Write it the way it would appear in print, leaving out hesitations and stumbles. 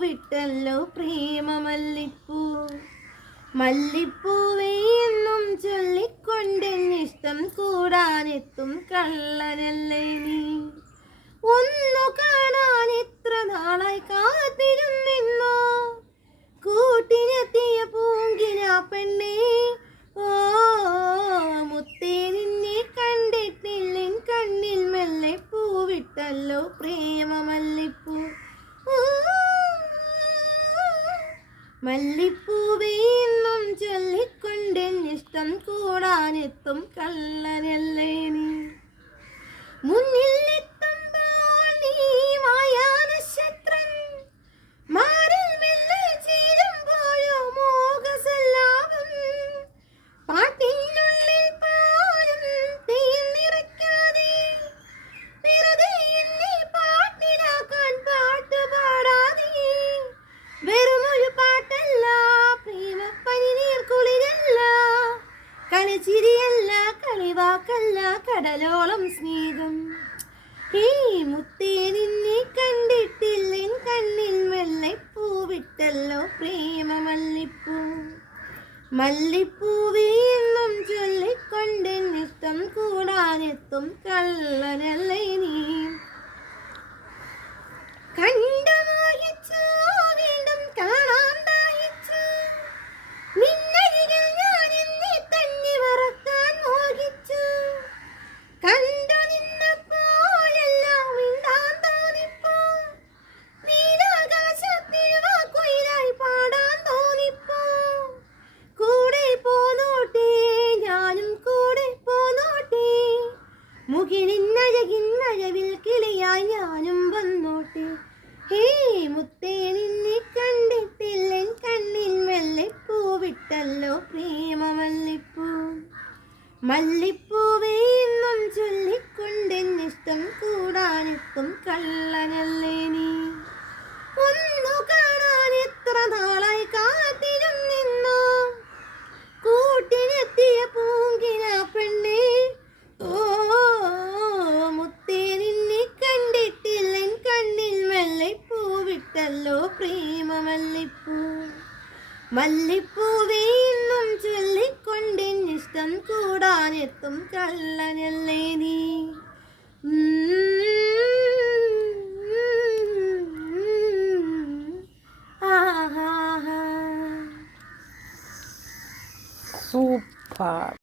പൂവിട്ടല്ലോ പ്രേമമല്ലിപ്പൂ. മല്ലിപ്പൂവേ എന്നും ചൊല്ലിക്കൊണ്ടെന്നിഷ്ടം കൂടാനെത്തും കള്ളനല്ലേ നീ. ഒന്നു കാണാൻ എത്ര നാളായി കാത്തിരുന്നെന്നോ കൂട്ടിനെത്തിയ പൂങ്കിന പെണ്ണേ. ഓ മുത്തേ നിന്നെ കണ്ടിട്ടില്ലെൻ കണ്ണിൽ മെല്ലെ പൂവിട്ടല്ലോ പ്രേമമല്ലിപ്പൂ. മല്ലിപ്പൂവേ എന്നും ചൊല്ലിക്കൊണ്ടെന്നിഷ്ടം കൂടാനെത്തും കള്ളനല്ലേ നീ. മുന്നിൽ എത്തുമ്പോൾ നീ മായാനക്ഷത്രം മാറിൽ മെല്ലെ ചേരുമ്പോഴോ മോഹസല്ലാപം. പാട്ടിനുള്ളിൽ പോലും തീയിൽ നിറയ്ക്കാതെ വെറുതെ എന്നെ പാട്ടിലാക്കാൻ പാട്ടുപാടാതെ. വെറുമൊരു പാട്ടല്ല, പ്രേമപ്പനിനീർ കുളിരല്ല, കളിച്ചിരിയല്ല, കളിവാക്കല്ല, കടലോളം സ്നേഹം. മുത്തേ നിന്നെ കണ്ടിട്ടില്ലെൻ കണ്ണിൽ മെല്ലെ പൂവിട്ടല്ലോ പ്രേമമല്ലിപ്പൂ. മല്ലിപ്പൂവേ എന്നും ചൊല്ലിക്കൊണ്ടെന്നിഷ്ടം കൂടാനെത്തും കള്ളനല്ലേ നീ. കണ്ടു മോഹിച്ചു വീണ്ടും കാണാൻ ദാഹിച്ചു നിന്നരികിൽ ഞാൻ എന്നെ തന്നെ മറക്കാൻ മോഹിച്ചു. കണ്ടു നിന്നപ്പോഴെല്ലാം മിണ്ടാൻ തോന്നിപ്പോ നീലാകാശത്തിരുവാക്കുയിലായി പാടാൻ തോന്നിപ്പോ. കൂടെ പോന്നോട്ടെ ഞാനും കൂടെ പോന്നോട്ടെ മുകിലിന്നഴകിൻ മഴവിൽ കിളിയായി ഞാനും വന്നോട്ടെ. മുത്തേ നിന്നെ കണ്ടിട്ടില്ലെൻ കണ്ണിൽ മെല്ലെ പൂവിട്ടല്ലോ പ്രേമമല്ലിപ്പൂ. മല്ലിപ്പൂവേ എന്നും ചൊല്ലിക്കൊണ്ടെന്നിഷ്ടം കൂടാനെത്തും കള്ളനല്ലേ നീ. ഒന്നു കാണാൻ എത്ര നാളായി കാത്തിരുന്നെന്നോ കൂട്ടിനെത്തിയ പൂങ്കിന പെണ്ണേ. ഓ മുത്തേ നിന്നെ കണ്ടിട്ടില്ലെൻ കണ്ണിൽ മെല്ലെ പൂവിട്ടല്ലോ പ്രേമമല്ലിപ്പൂ. മല്ലിപ്പൂവേ എന്നും ചൊല്ലിക്കൊണ്ടെന്നിഷ്ടം കൂടാനെത്തും കള്ളനല്ലേ നീ. Super.